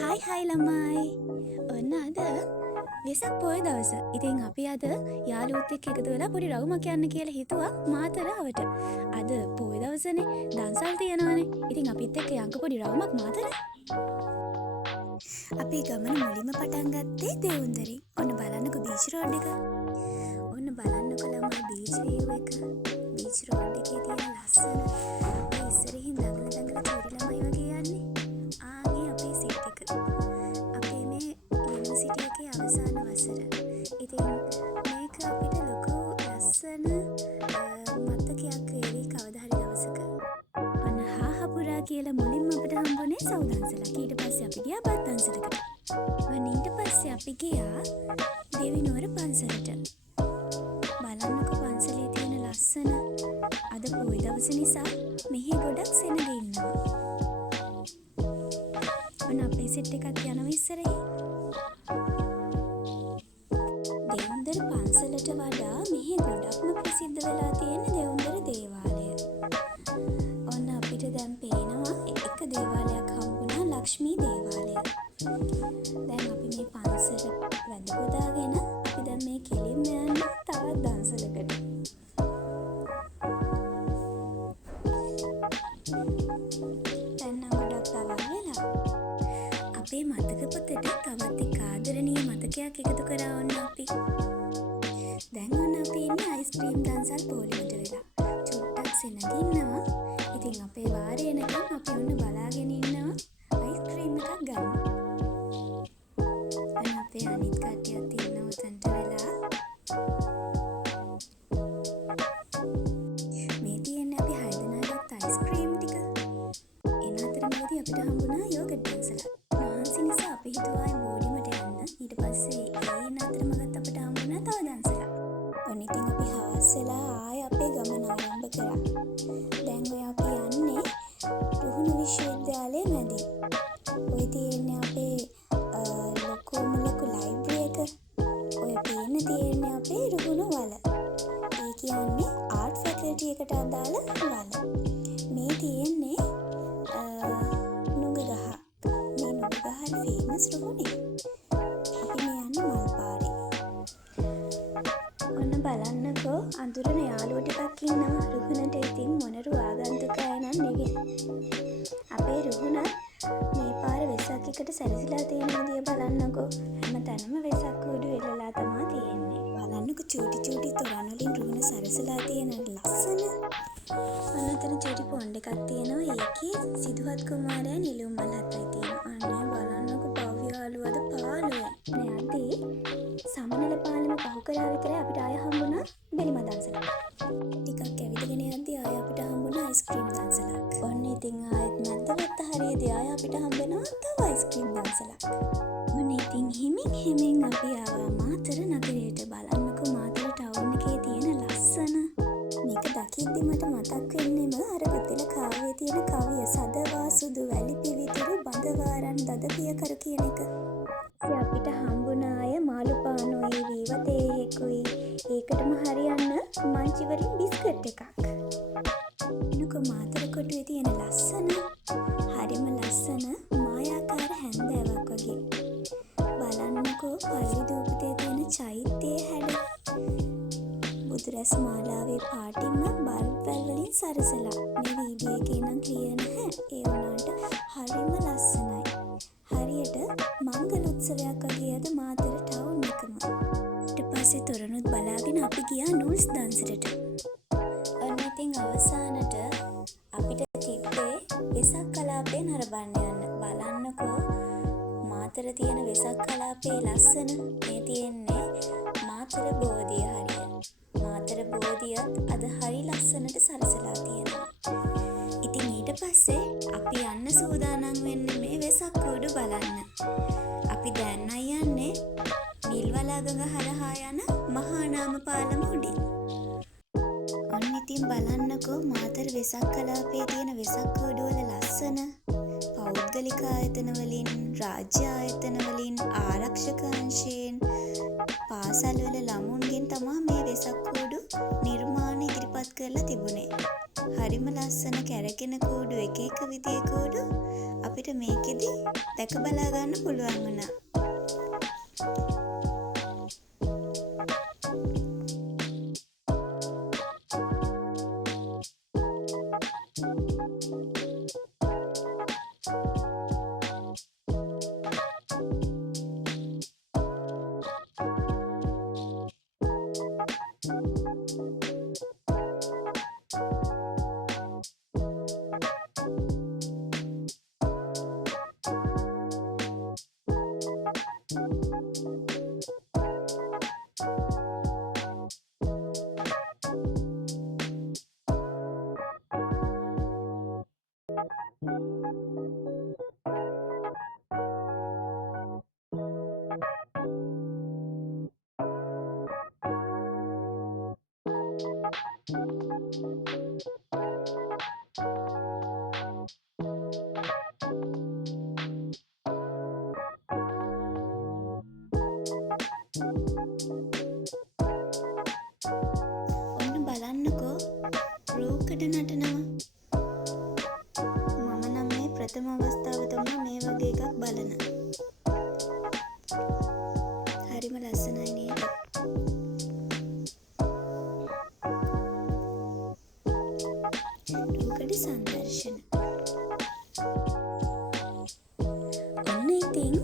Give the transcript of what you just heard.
හයි ළමයි. ඔන්න අද වෙසක් පොය දවස. ඉතින් අපි අද යාළුවොත් එක්ක එකතු වෙලා පොඩි රවුමක් යන්න කියලා හිතුවා මාතරාවට. අද පොය දවසනේ දන්සල් තියනවනේ. ඉතින් අපිත් එක්ක යන්ක පොඩි රවුමක් මාතර. අපි ගමන මුලින්ම පටන් ගත්තේ දෙවුන්දරින්. ඔන්න බලන්නකෝ බීච් රෝඩ් එක. ඔන්න බලන්නකෝ ළමයි බීච් වීව් එක. බීච් රෝඩ් එකේ තියෙන ලස්සන ඉස්සරහින් දඟල චූටි ළමයි වගේ යන්නේ. ආගේ අපේ සීට් එක. අපේ මේ යුනිවර්සිටි එකේ අවසාන වසර. ඉතින් මේක අපිට ලොකු ලස්සන මතකයක් වේවි කවදා හරි දවසක. ඔන්න හාහපුරා කියලා මුලින්ම අපිට හම්බුනේ සෞදන්සලා. ඊට පස්සේ අපි ගියා බත්තන්සලකට. ඊට පස්සේ අපි ගියා දෙවිනුවර පන්සලට. බලන්නකෝ පන්සලේ තියෙන ලස්සන. අද පොයි දවස නිසා මෙහි ගොඩක් සෙනග ඉන්නවා. ඔන්න අපේ සෙට් එකක් යනවා ඉස්සරහින්. දෙවුන්දර පන්සලට වඩා මෙහි ගොඩක්ම ප්‍රසිද්ධ වෙලා තියෙන දෙවුන්දර දේවාලය. ඔන්න අපිට දැන් පේනවා එක දේවාලයක් හම්බුණා ලක්ෂ්මී දේවාලය. දැන් අපි මේ පන්සල වැඳ පුදාගෙන අපි දැන් මේ කෙලින්ම යන්නේ තවත් දන්සලකට. දැන් නම් ගොඩක් තවල් වෙලා. අපේ මතක පොතට තවත් එක් ආදරණීය මතකයක් එකතු කරා ඔන්න අපි. දැන් ඔන්න අපි ඉන්නේ අයිස්ක්‍රීම් දන්සල් පොලිමට වෙලා. චුට්ටක් සෙනගින්නවා. ඉතින් අපේ වාරේ එනකම් අපි ඔන්න බලාගෙන ඉන්නවා අයිස්ක්‍රීම් එකක් ගන්න. දැන් අපේ අනිත් කට්ටියත් ඉන්නවා උතන්ට වෙලා. මේ තියෙන්නේ අපි 6 දෙනා ගත්ත අයිස්ක්‍රීම් ටික. එන අතරමැදි අපිට හම්බුණා යෝගට් දන්සලා. මහන්සි නිසා අපි හිතුවා බෝඩිමට යන්න. ඊට පස්සේ එන අතරමැදත් අපිට හම්බුණා තව දන්සලා. ඔන්න ඉතින් අපි හවස් වෙලා ආයෙ අපේ ගමන ආරම්භ කරා. දැන් ඔය අපි යන්නේ රුහුණු විශ්වවිද්‍යාලයේ මැදින්. ඔය තියෙන්නේ අපේ ලොකුම ලයිබ්‍රරි එක. ඔය පේන්න තියෙන්නේ අපේ රුහුණු වල. ඒ කියන්නේ ආර්ට් ෆැකල්ටි එකට අදාළ වල. මේ තියෙන්නේ නුග ගහ. මේ නුග ගහ හරි ෆේමස් රුහුණේ. අපි මේ යන්නේ මල් පාරේ. ඔන්න බලන්නකෝ අඳුරන යාළුවෝ ටිකක් ඉන්නවා රුහුණට. ඉතින් මොනරු ආගන්තුකය නම් නෙවෙයි. අපේ රුහුණ මේ පාර වෙසක් එකට සැරසිලා තියෙන විදිය බලන්නකෝ. හැමතැනම වෙසක් කූඩු එල්ලලා තමයි තියෙන්නේ. බලන්නකෝ චූටි තොරන් වලින් රුහුණ සැරසලා තියෙන ලස්සන. ඔන්න එතන චූටි පොන්ඩ් එකක් තියෙනවා. ඒකේ සිදුහත් කුමාරයා නිලුම් මල් හතයි තියෙනවා. අනේ බලන්නකෝ භව්‍ය යාළුවද පාළුවේ. මේ අදී සමනල පාලම පහු කරා විතරයි අපිට ආය හම්බුණා බෙලිම දන්සලක්. ටිකක් ඇවිදගෙන යද්දී ආය අපිට හම්බුණා අයිස්ක්‍රීම් දන්සලක්. ඔන්න ඉතින් ආයෙත් නැද්දවත් හරියදී ආය අපිට හම්බෙනවා තව අයිස්ක්‍රීම් දන්සලක්. ඔන්න ඉතින් හිමින් අපි ආවා මාතර නගරයට. බලන්නකෝ මාතර ටවුන් එකේ තියෙන ලස්සන. මේක දකිද්දි මට මතක් වෙන්නේම අර පුතල කාව්‍යයේ තියෙන කවිය සදවා සුදු වැලි පිවිතුරු බඳවාරන් දද පියකරු කියන එක. අපිට හම්බුණා අය මාළු පානෝයි වීවතේ හෙකුයි. ඒකටම හරියන්න මංචි වලින් බිස්කට් එකක්. එනකෝ මාතර කොටුවේ තියෙන ලස්සන හරිම ලස්සන මායාකාර හැන්දෑවක් වගේ. බලන්නකෝ පල්ලි දූපතේ තියෙන චෛත්‍යයේ හැඩ. බුදුරැස් මාලාවේ පාටින්ම බල්බ් වලින් සරසලා. මේ වීඩියෝ එකේ නම් ක්ලියර් නැහැ. ඒ වුණාට හරිම ලස්සනයි. හරියට මංගල උත්සවයක් වගේ අද මාතර ටවුන් එකම. ඊට පස්සේ තොරණුත් බලාගෙන අපි ගියා නූල්ස් දන්සලට. ඔන්න ඉතින් අවසානට අපිට තිබ්බේ වෙසක් කලාපේ නරඹන්න යන්න. බලන්නකෝ මාතර තියෙන වෙසක් කලාපේ ලස්සන. මේ තියෙන්නේ මාතර බෝධිය හරිය. මාතර බෝධියත් අද හරි ලස්සනට සරසලා තියෙනවා. ඉතින් ඊට පස්සේ අපි යන්න සූදානම් වෙන්නේ මේ වෙසක් කූඩු බලන්න. අපි දැන් යන්නේ නිල්වලාගඟ හරහා යන මහා නාම පාලම උඩින්. ඔන්න ඉතින් බලන්නකෝ මාතර වෙසක් කලාපයේ තියෙන වෙසක් කූඩු වල ලස්සන. පෞද්ගලික ආයතන වලින්, රාජ්‍ය ආයතන වලින්, ආරක්ෂක අංශයෙන්, පාසල් වල ළමුන්ගෙන් තමයි මේ වෙසක් කූඩු නිර්මාණ ඉදිරිපත් කරලා තිබුණේ. හරිම ලස්සන කැරකෙන කූඩු එක එක විදිහේ කූඩු අපිට මේකෙදි දැක බලා ගන්න පුළුවන් වුණා. ඔන්න බලන්නකෝ රූකඩ නටනවා. මම නම් මේ ප්‍රථම අවස්ථාව තමයි මේ වගේ එකක් බලන. හරිම ලස්සනයි නේද? රූකඩ සංදර්ශන. ඔන්න ඉතින්